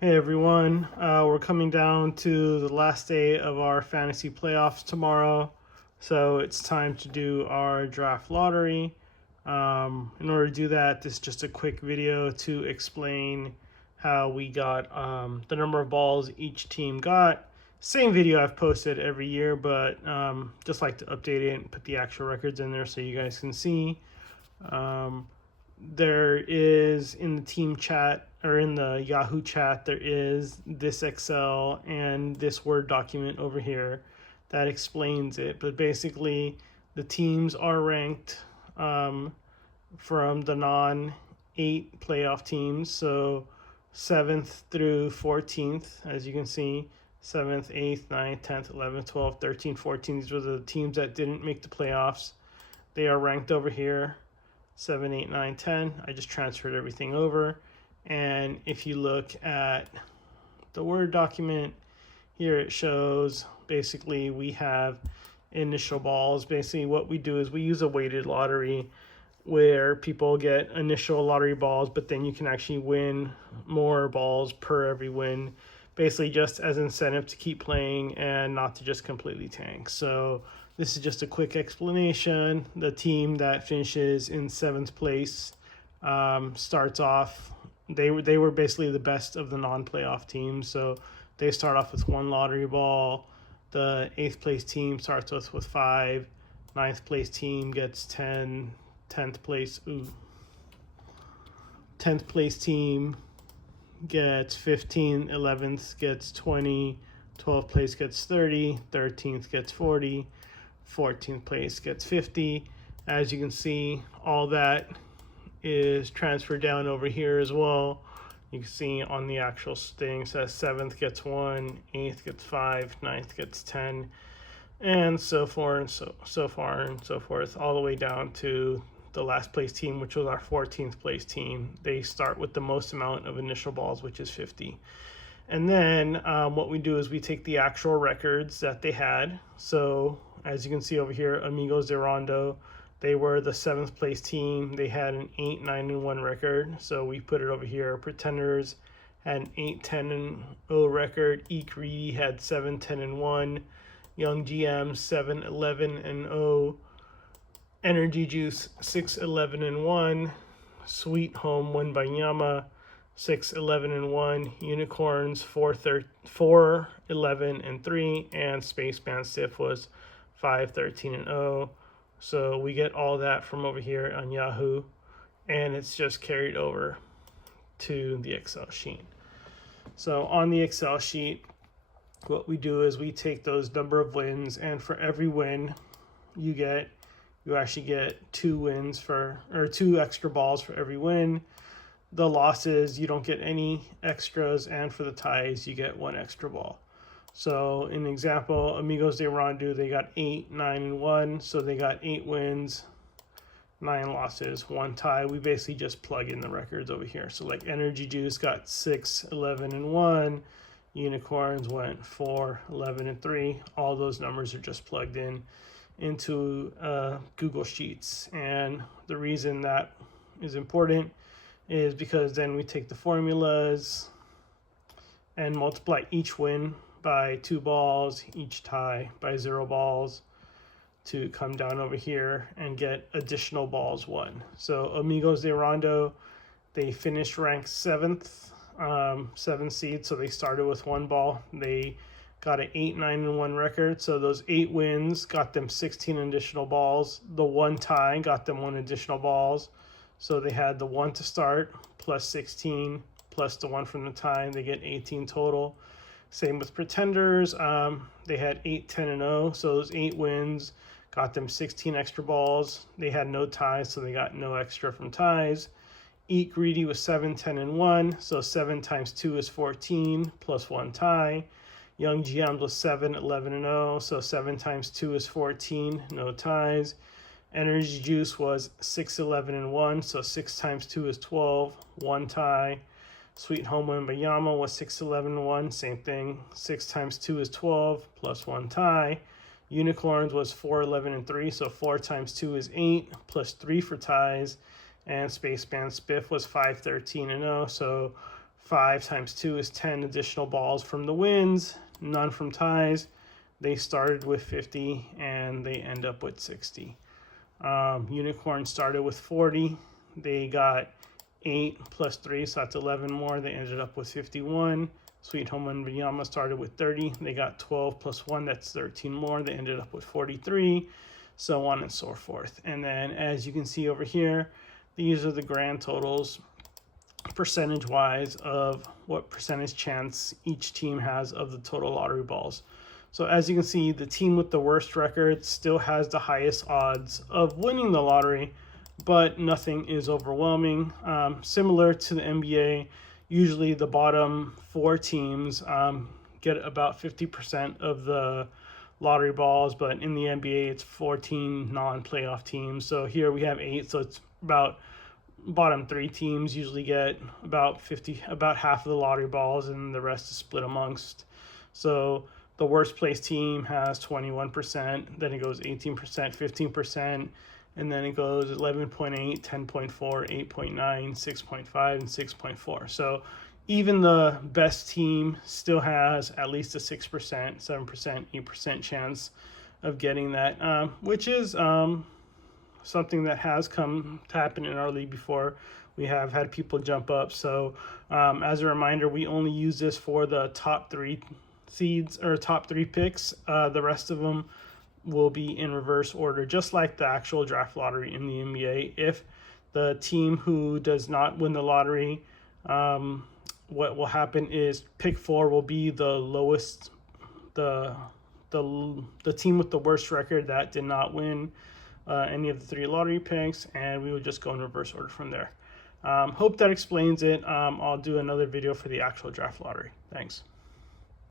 Hey everyone, we're coming down to the last day of our fantasy playoffs tomorrow, so it's time to do our draft lottery. In order to do that, this is just a quick video to explain how we got the number of balls each team got. Same video I've posted every year, but just like to update it and put the actual records in there so you guys can see. Um, there is in the team chat or in the Yahoo chat, there is this Excel and this Word document over here that explains it. But basically, the teams are ranked from the non 8 playoff teams. So 7th through 14th, as you can see, 7th, 8th, 9th, 10th, 11th, 12th, 13th, 14th. These were the teams that didn't make the playoffs. They are ranked over here 7, 8, 9, 10. I just transferred everything over. And if you look at the Word document, here it shows basically we have initial balls. Basically, what we do is we use a weighted lottery where people get initial lottery balls, but then you can actually win more balls per every win, basically just as incentive to keep playing and not to just completely tank. So this is just a quick explanation. The team that finishes in 7th place starts off. They were basically the best of the non-playoff teams, so they start off with 1 lottery ball. The 8th place team starts with 5. 9th place team gets 10. 10th place 10th place team gets 15. 11th gets 20. 12th place gets 30. 13th gets 40. 14th place gets 50. As you can see, all that is transferred down over here as well. You can see on the actual thing it says 7th gets 1, 8th gets 5, 9th gets 10, and so forth and so far and so forth, all the way down to the last place team, which was our 14th place team. They start with the most amount of initial balls, which is 50. And then what we do is we take the actual records that they had. So as you can see over here, Amigos de Rondo, they were the 7th place team. They had an 8-9-1 record. So we put it over here. Pretenders had an 8-10-0 record. Eek Reedy had 7-10-1. Young GM 7-11-0. Energy Juice 6-11-1. Sweet Home Wembanyama 6-11-1. Unicorns 4-11-3, and Spaceman Sif was 5-13-0. So we get all that from over here on Yahoo, and it's just carried over to the Excel sheet. So on the Excel sheet, what we do is we take those number of wins, and for every win you actually get 2 wins or 2 extra balls for every win. The losses, you don't get any extras, and for the ties, you get 1 extra ball. So, in example, Amigos de Rondo, they got 8-9-1, so they got 8 wins, 9 losses, 1 tie. We basically just plug in the records over here. So, like Energy Juice got 6-11-1, Unicorns went 4-11-3. All those numbers are just plugged in into Google Sheets, and the reason that is important is because then we take the formulas and multiply each win by 2 balls, each tie by 0 balls, to come down over here and get additional balls won. So Amigos de Rondo, they finished ranked 7th, 7th seed, so they started with 1 ball. They got an 8-9-1 record, so those 8 wins got them 16 additional balls. The 1 tie got them 1 additional balls. So they had the 1 to start plus 16 plus the 1 from the tie. They get 18 total. Same with Pretenders. They had 8-10-0, so those 8 wins got them 16 extra balls. They had no ties, so they got no extra from ties. Eat Greedy was 7-10-1, so 7 times 2 is 14 plus 1 tie. Young GM was 7-11-0, so 7 times 2 is 14, no ties. Energy Juice was 6-11-1, so 6 times 2 is 12, 1 tie. Sweet Home Wembanyama was 6-11-1, same thing. 6 times 2 is 12, plus 1 tie. Unicorns was 4-11-3, so 4 times 2 is 8, plus 3 for ties. And Spaceman Spiff was 5-13-0, so 5 times 2 is 10 additional balls from the wins, none from ties. They started with 50 and they end up with 60. Unicorn started with 40. They got 8 plus 3, so that's 11 more. They ended up with 51. Sweet Home Inuyama started with 30. They got 12 plus 1, that's 13 more. They ended up with 43, so on and so forth. And then as you can see over here, these are the grand totals percentage-wise of what percentage chance each team has of the total lottery balls. So as you can see, the team with the worst record still has the highest odds of winning the lottery, but nothing is overwhelming. Similar to the NBA, usually the bottom 4 teams get about 50% of the lottery balls, but in the NBA it's 14 non-playoff teams. So here we have 8, so it's about bottom 3 teams usually get about half of the lottery balls, and the rest is split amongst. So the worst place team has 21%, then it goes 18%, 15%, and then it goes 11.8, 10.4, 8.9, 6.5, and 6.4. So even the best team still has at least a 6%, 7%, 8% chance of getting that, which is something that has come to happen in our league before. We have had people jump up. So as a reminder, we only use this for the top 3 seeds or top 3 picks. The rest of them will be in reverse order, just like the actual draft lottery in the NBA. If the team who does not win the lottery, what will happen is pick 4 will be the lowest, the team with the worst record that did not win any of the 3 lottery picks, and we will just go in reverse order from there. Hope that explains it. I'll do another video for the actual draft lottery. Thanks.